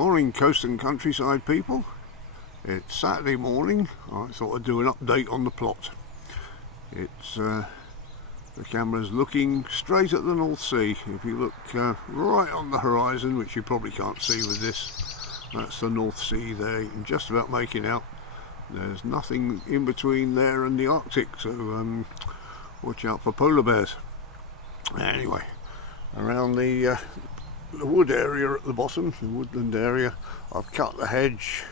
Morning, coast and countryside people. It's Saturday morning. I thought I'd do an update on the plot. It's the camera's looking straight at the North Sea. If you look right on the horizon, which you probably can't see with this, that's the North Sea there. You can just about make it out. There's nothing in between there and the Arctic, so watch out for polar bears. Anyway, around the wood area at the bottom, the woodland area, I've cut the hedge,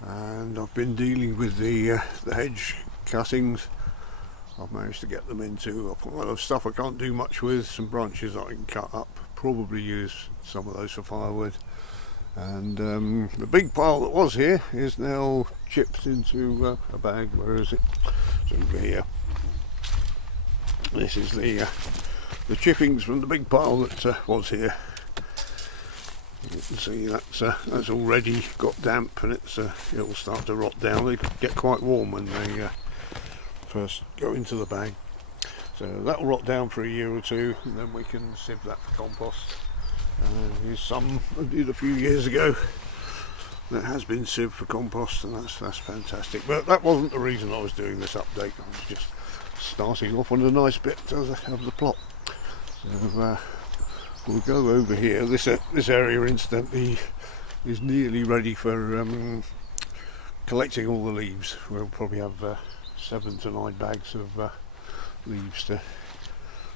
and I've been dealing with the hedge cuttings. I've managed to get them into a pile of stuff I can't do much with, some branches that I can cut up, probably use some of those for firewood. And the big pile that was here is now chipped into a bag. Where is it? It's over here. This is the chippings from the big pile that was here. You can see that's already got damp, and it'll start to rot down. They get quite warm when they first go into the bag. So that'll rot down for a year or two, and then we can sieve that for compost. Here's some I did a few years ago that has been sieved for compost, and that's fantastic. But that wasn't the reason I was doing this update. I was just starting off on a nice bit of the plot. So we'll go over here. This area, incidentally, is nearly ready for collecting all the leaves. We'll probably have 7 to 9 bags of leaves to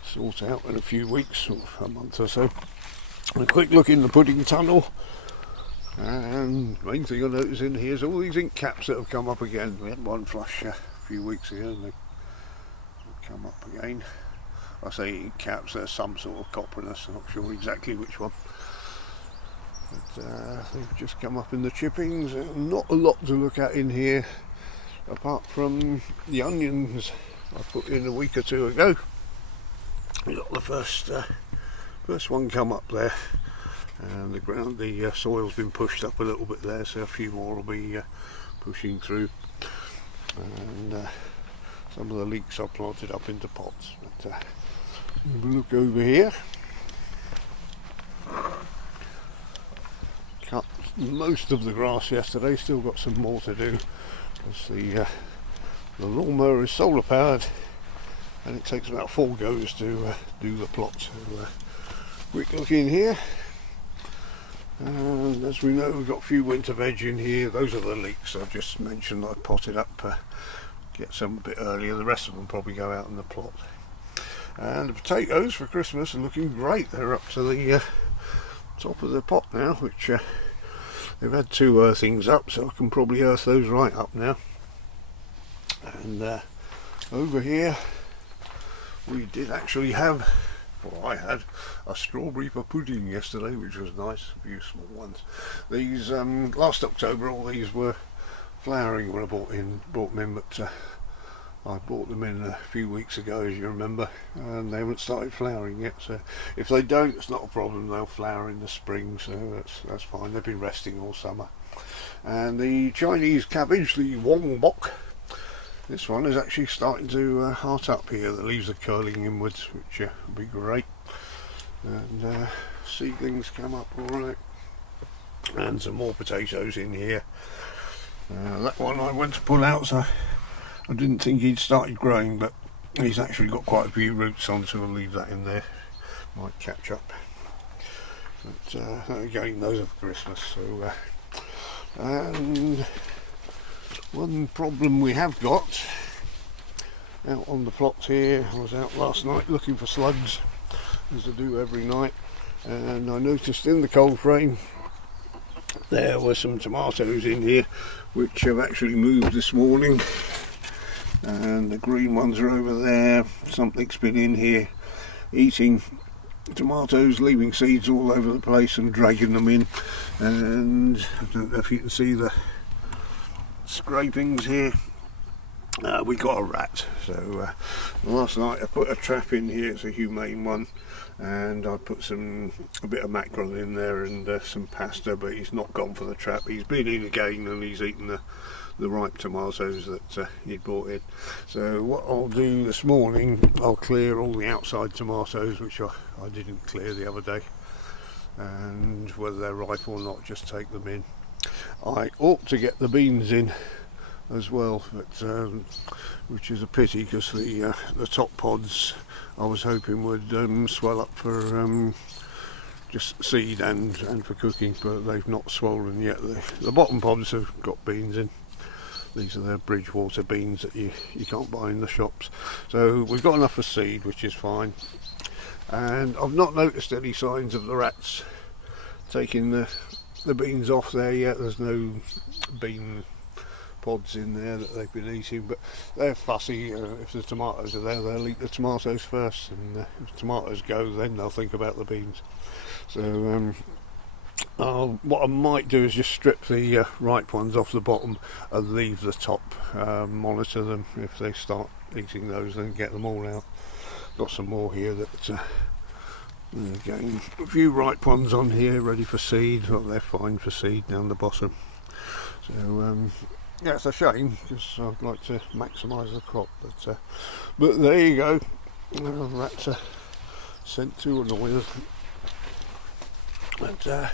sort out in a few weeks, or a month or so. A quick look in the pudding tunnel, and the main thing I notice in here is all these ink caps that have come up again. We had one flush a few weeks ago, and they've come up again. I say ink caps, there's some sort of copperness, I'm not sure exactly which one, but they've just come up in the chippings. Not a lot to look at in here apart from the onions I put in a week or two ago. We got the first one come up there, and the soil's been pushed up a little bit there, so a few more will be pushing through, and some of the leeks are planted up into pots. But look over here. Cut most of the grass yesterday, still got some more to do, because the lawnmower is solar powered, and it takes about 4 goes to do the plot. So quick look in here, and as we know, we've got a few winter veg in here. Those are the leeks I've just mentioned. I potted up, get some a bit earlier. The rest of them probably go out in the plot. And the potatoes for Christmas are looking great. They're up to the top of the pot now, which they've had 2 earthings up, so I can probably earth those right up now. And over here we did actually have, well, I had a strawberry for pudding yesterday, which was nice, a few small ones. These last October, all these were flowering when I brought them in, but I bought them in a few weeks ago, as you remember, and they haven't started flowering yet. So if they don't, it's not a problem. They'll flower in the spring, so that's fine. They've been resting all summer. And the Chinese cabbage, the Wong Bok, this one is actually starting to heart up here. The leaves are curling inwards, which will be great. And seedlings come up all right. And some more potatoes in here. That one I went to pull out, so I didn't think he'd started growing, but he's actually got quite a few roots on, so we'll leave that in there. Might catch up. But again, those are for Christmas. So, and one problem we have got out on the plots here, I was out last night looking for slugs, as I do every night, and I noticed in the cold frame there were some tomatoes in here which have actually moved this morning. And the green ones are over there. Something's been in here eating tomatoes, leaving seeds all over the place and dragging them in. And I don't know if you can see the scrapings here. We got a rat, so last night I put a trap in here. It's a humane one, and I put a bit of mackerel in there and some pasta, but he's not gone for the trap. He's been in again, and he's eaten the ripe tomatoes that he'd brought in. So what I'll do this morning, I'll clear all the outside tomatoes which I didn't clear the other day, and whether they're ripe or not, just take them in. I ought to get the beans in as well, but which is a pity, because the top pods I was hoping would swell up for just seed and for cooking, but they've not swollen yet. The bottom pods have got beans in. These are the Bridgewater beans that you can't buy in the shops. So we've got enough for seed, which is fine. And I've not noticed any signs of the rats taking the beans off there yet. There's no bean pods in there that they've been eating, but they're fussy. If the tomatoes are there, they'll eat the tomatoes first, and if tomatoes go, then they'll think about the beans. So what I might do is just strip the ripe ones off the bottom and leave the top, monitor them. If they start eating those, then get them all out. Got some more here that again, a few ripe ones on here ready for seed. Well, they're fine for seed down the bottom. So yeah, it's a shame, because I'd like to maximise the crop, but there you go. Well, rats are sent to annoy us. But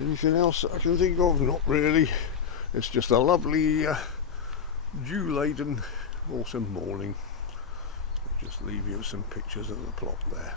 anything else I can think of? Not really. It's just a lovely dew-laden autumn morning. I'll just leave you some pictures of the plot there.